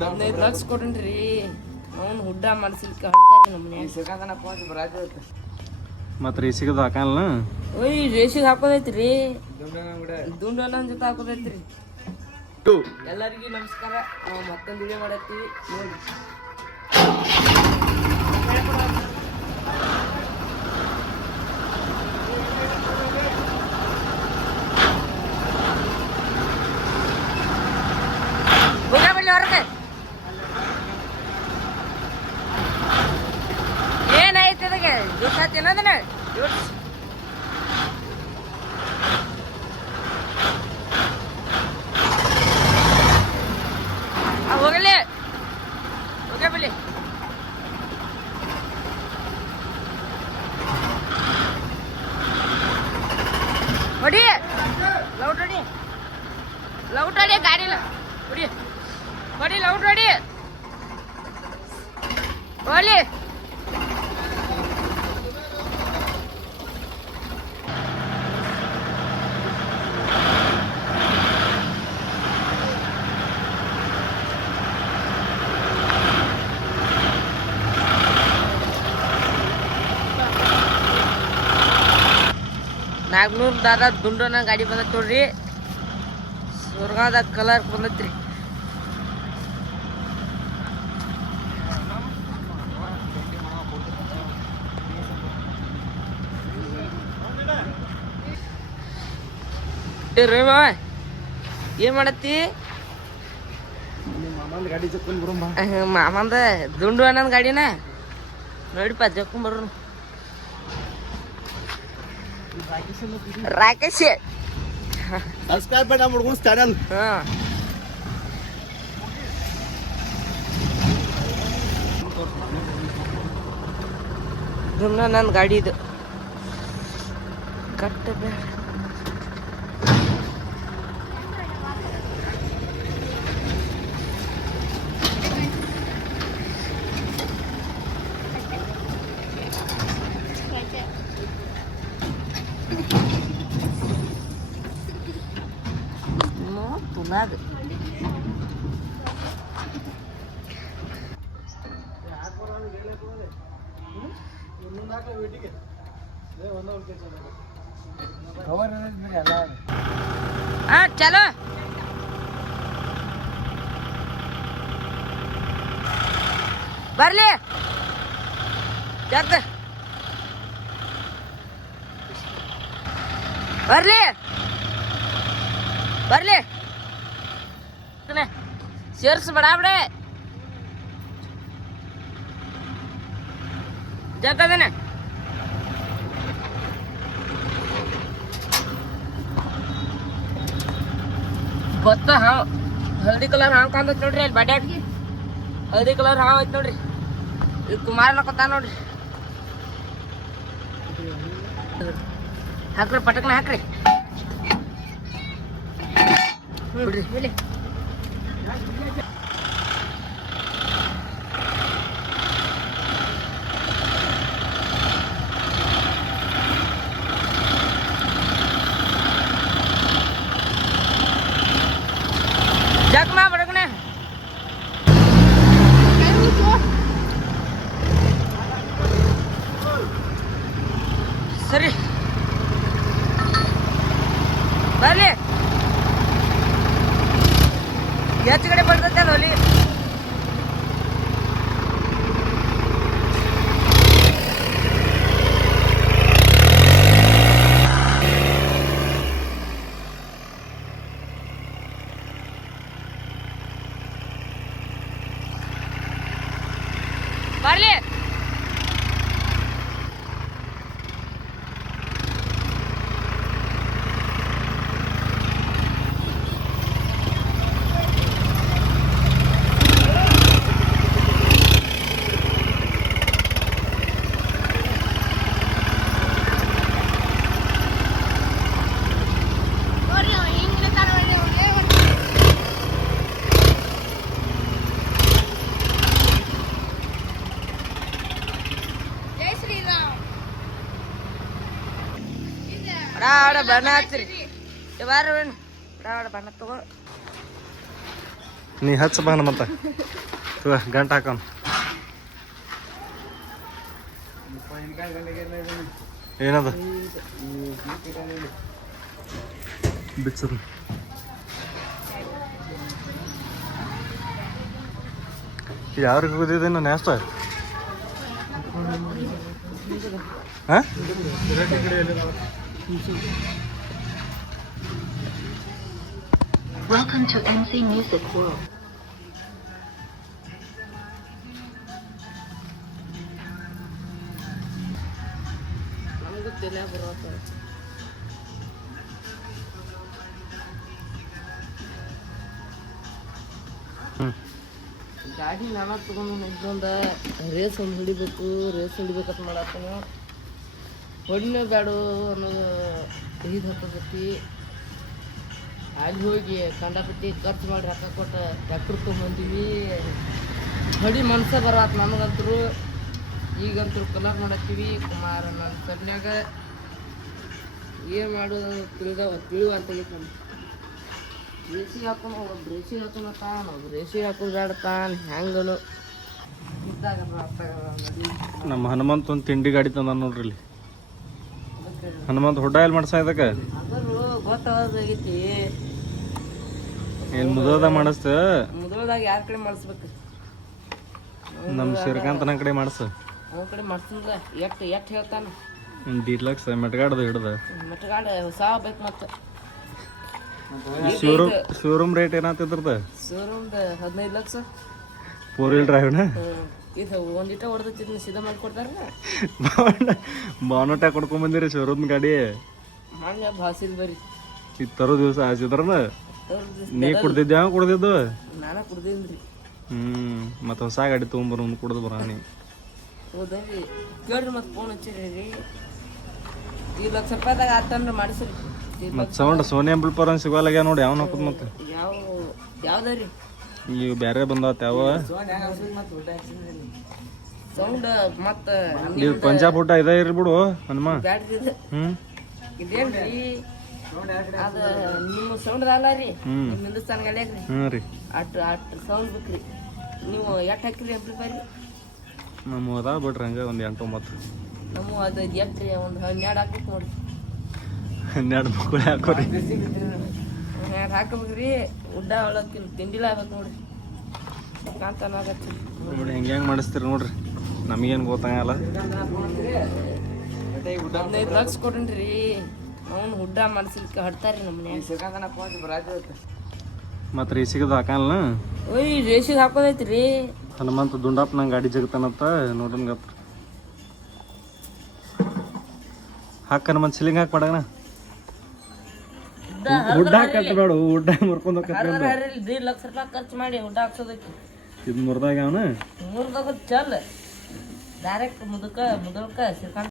ಲಕ್ಷ ಕೊಡ್ರಿ ಅವ್ನು ಹುಡ್ಡ ಮಾಡಿಸ್ಲಿಕ್ಕೆ ಹಾಕ್ತಾರೆ ನಮ್ಮ ಮತ್ತೆ ರೇಸಿಗದು ಹಾಕಲ್ಲ ಓಯ್ ರೇಸಿಗೆ ಹಾಕೋದೈತ್ರಿ ದುಂಡನ ಜೊತೆ ಹಾಕೋದೈತ್ರಿ ಎಲ್ಲರಿಗೂ ನಮಸ್ಕಾರ ನಾವು ಮತ್ತೊಂದು ವಿಡಿಯೋ ಮಾಡತ್ತೀವಿ ನೋಡಿ ಹೊರಗೆ ಏನಾಯ್ತು ಅದಕ್ಕೆ ಜ್ಯೂಸ್ ತಿನ್ನೋದನ್ನ ಜ್ಯೂಸ್ ಹೋಗಲಿ ಹೋಗ ಬಲ್ಲಿ ಹೊಡಿ ಲೌಟ್ ಹೊಡಿ ಲೌಟ್ ಹೊಡಿ ಗಾಡಿ ಹೊಡಿ ಹೊಡಿ ಲೌಟ್ ಹೊಡಿ ಹೊಡಿ ನಾಗ್ನೂರ್ ದಾದ ದುಂಡನ ಗಾಡಿ ಬಂದತ್ ನೋಡ್ರಿ ಸುರ್ಗಾದ ಕಲರ್ ಬಂದತ್ರಿ ರೇಮ ಏನ್ ಮಾಡತ್ತಿ ಮಾಮಂದ ದುಂಡು ಅನ್ನೊಂದ್ ಗಾಡಿನ ನೋಡಿಪ್ಪ ಜಕ್ಕೊಂಡ್ ಬರ್ರು ರಾಕೇಶ್ ಸಬ್ಸ್ಕ್ರೈಬ್ ಮಾಡಿ ನಮ್ಮ ಹುಡುಗನ ಚಾನಲ್ ದುಂಡ ನನ್ನ ಗಾಡಿ ಇದು ಕಟ್ಟ ಬೇಡ nada. हाँ चलो बरले जग बरले बरले शेर्स बड़ा बड़े जगह देना ಗೊತ್ತ ಹಾವು ಹಳದಿ ಕಲರ್ ಹಾವು ಕಾಣ್ತೈತೆ ನೋಡ್ರಿ ಅಲ್ಲಿ ಬಡ್ಯಾಗ ಹಳದಿ ಕಲರ್ ಹಾವು ಐತೆ ನೋಡ್ರಿ ಇದು ಕುಮಾರ ನಕ್ಕೊತ ನೋಡ್ರಿ ಹಾಕ್ರಿ ಪಟಕ್ನ ಹಾಕ್ರಿ ಬಿಡ್ರಿ जगमा बड़कने सरी बरले याच कडे पडतात त्या ढोली बरले बड़ा बना बार बड़ा बना तो ನೀ ಹಚ್ಚ ಬಾ ಹನುಮಂತ ತಗೋ ಗಂಟು ಹಾಕೋಣ ಏನದ ಬಿಚ್ಚದ ಯಾರಿಗೆ ಹೋಗೋದಿದೆ ನಾಷ್ಟ ಹಾಂ Welcome to MC Music World. ನಮಗೂ ತಲೆ ಬರೋತ ಗಾಡಿ ನಾನು ತಗೊಂಡು ನಿಂತ್ಕೊಂಡ ರೇಸ್ ಒಂದು ಹೊಡಿಬೇಕಂತ ಮಾಡತ್ತಾನ ಹೊಡಿನೇ ಬ್ಯಾಡು ಅನ್ನೋದು ಇದು ಹತ್ತದೈತಿ ಅಲ್ಲಿ ಹೋಗಿ ಕಂಡಪಟ್ಟಿ ಖರ್ಚು ಮಾಡಿ ರೊಕ್ಕ ಕೊಟ್ಟು ಟ್ಯಾಕ್ಟ್ರ್ ತೊಗೊಂಬಂದೀವಿ ಹೊಡಿ ಮನ್ಸ ಬರತ್ತೆ ನನಗಂತರು ಈಗಂತೂ ಕಲರ್ ಮಾಡತ್ತೀವಿ ಕುಮಾರ ನನ್ನ ಸಬ್ನ್ಯಾಗ ಏನು ಮಾಡೋದು ತಿಳಿಯುವಂತಾಗೈತೆ ನಮ್ಗೆ ರೇಸಿಗೆ ಹಾಕೊಂಡು ಒಬ್ಬ ರೇಸಿಗೆ ಹಾಕೊಂಡತ್ತಾನ ಒಬ್ಬ ರೇಸಿಗೆ ಹಾಕೊಂಡು ಬೇಡತ್ತಾನ ಹೆಂಗನು ಇದ್ದಾಗ ನಮ್ಮ ಹನುಮಂತ ಒಂದು ತಿಂಡಿ ಗಾಡಿ ತಂದ ನೋಡ್ರಿ ಇಲ್ಲಿ ಹನುಮಂತ ಹುಡ್ಡ ಎಲ್ಲಿ ಮಾಡ್ಸ ಇದಕ್ಕೆ ಅದನ್ನು ಗೊತ್ತಾಗೈತಿ ಎಲ್ಲಿ ಮುದೋದಾಗ ಮಾಡಿಸ್ತ ಮೊದಲದಾಗ ಯಾರ ಕಡೆ ಮಾಡಿಸ್ಬೇಕು ನಮ್ಮ ಶ್ರೀಕಾಂತನ ಕಡೆ ಮಾಡಿಸ ಅವನ ಕಡೆ ಮಾಡ್ಸಿದ್ರ ಎಷ್ಟು ಹೇಳ್ತಾನ ಒಂದು ಡೀಲಕ್ಸ್ ಮೆಟ್ಗಾಡ್ದು ಹಿಡ್ದ ಮಟ್ಗಾಡ ಹೊಸ ಬೇಕು ಮತ್ತೆ ಶೋರೂಮ್ ರೇಟ್ ಏನಾಗ್ತಿದ್ರದ ಶೋರೂಮ್ದು 15 ಲಕ್ಷ 4 ವೀಲ್ ಡ್ರೈವ್ನ ಇದು ಒಂದಿಟ ಹೊಡೆದೈತಿ ಸೀದಾ ಮಾಡಿಕೊಡ್ತಾರಲ್ಲ ಬಾನೋಟ ಕೊಡ್ಕೊಂಬಂದಿರಿ ಶೋರೂಮ್ ಗಾಡಿ ಮೊನ್ನೆ ಭಾಸಿಲ್ ಬರೀ ಈ ತರೋ ದಿವಸ ಆಸಿದ್ರನ ನೀ ಕುಡ್ದಿದ್ದೆ ಯಾವ ಕುಡ್ದಿದ್ದು ನಾನು ಕುಡ್ದೇನ್ರಿ ಮತ್ತೆ ಹೊಸ ಗಾಡಿ ತೊಗೊಂಬರ ಕುಡ್ದು ಬರಾನಿ ಹೌದರಿ ಕೇಳ್ರಿ ಮತ್ತೆ ಫೋನ್ ಹಚ್ಚಿರಿ ರೀ 2 ಲಕ್ಷ ರೂಪಾಯಿದಾಗ ಆತಂದ್ರೆ ಮಾಡಿಸ್ರಿ ಮತ್ತೆ ಸೌಂಡ್ ಸೋನಿ ಆಂಪ್ಲಿಫೈರ್ ಸಿಗೋಲಾಗ್ಯ ನೋಡಿ ಯಾವ ಹಾಕೋದು ಮತ್ತೆ ಯಾವ್ದಾರಿ ಈಗ ಬೇರೆ ಬಂದಾತ ಯಾವ ಸೌಂಡ್ ಮತ್ತೆ ಇದು ಪಂಜಾಬ್ ಊಟ ಇದೇ ಇರ್ಬಿಡು ಹನುಮ ಬ್ಯಾಡ್ರಿ ಇದು ಇದೇನ್ರಿ ಅದು ನಿಮ್ಮ ಸೌಂಡ್ ಅಲ್ಲ ರೀ ನಿಮ್ಮ ಹಿಂದೂಸ್ತಾನ್ ಗಾಡಿಯಾಗ್ರಿ ರೀ ಅಟ್ ಸೌಂಡ್ ಬೇಕ್ರಿ ನೀವು ಎಷ್ಟು ಹಾಕಿರಿ ಆಂಪ್ಲಿಫೈರ್ ನಮ್ಮ ಅದ ಬಿಡ್ರಿ ಹಂಗೆ ಒಂದು 8-9 ನಮ್ಮ ಅದು ಎಷ್ಟು ರೀ ಒಂದು 12 ಹಾಕ್ಬೇಕು ನೋಡ್ರಿ 12 ಮಕ್ಕಳು ಹಾಕೋರಿ 12 ಹಾಕಬೇಕ್ರಿ ಉಡ್ಡ ಒಳಕ್ಕೆ ತಿಂಡಿಲ್ಲ ಆಗ್ಬೇಕು ನೋಡ್ರಿ ಕಾಂತನಾಗತ್ತೆ ನೋಡಿ ಹೆಂಗೆ ಮಾಡಿಸ್ತೀರಿ ನೋಡ್ರಿ ನಮಗೇನು ಗೊತ್ತಾಗಲ್ಲ 15 ಲಕ್ಷ ಕೊಡ್ರಿ ಅವ್ನು ಹುಡ್ಡ ಮಾಡಿಸ್ಲಿಕ್ಕೆ ಹಡ್ತಾರ್ರಿ ನಮ್ಮನೆ ಮತ್ತೆ ರೇಸಿಗದು ಹಾಕಲ್ಲ ಓಯ್ ರೇಸಿಗೆ ಹಾಕೋದೈತ್ರಿ ಹನುಮಂತ ದುಂಡಪ್ಪ ನಂಗೆ ಗಾಡಿ ಜಗತಾನಂತ ನೋಡೋಣ ಗಪ್ಪ ಹಾಕ ಹನುಮಂತ ಸಿಲಿಂಗ್ ಹಾಕಿ ಪಡಗಣ ಹುಡ್ಡ ಹಾಕಟ್ಟ ಬೇಡ ಹುಡ್ಡ ಮುರ್ಕೊಂಡು ಹೋಗ್ತಾರೆ 1.5 ಲಕ್ಷ ರೂಪಾಯಿ ಖರ್ಚು ಮಾಡಿ ಹುಡ್ಡ ಹಾಕ್ಸೋದೈತಿ ಇದು ಮುರ್ದಾಗ ಅವನ ಮೂರ್ದಾಗ ಚಲ್ ಡೈರೆಕ್ಟ್ ಮುದಕ ಶ್ರೀಕಾಂತ್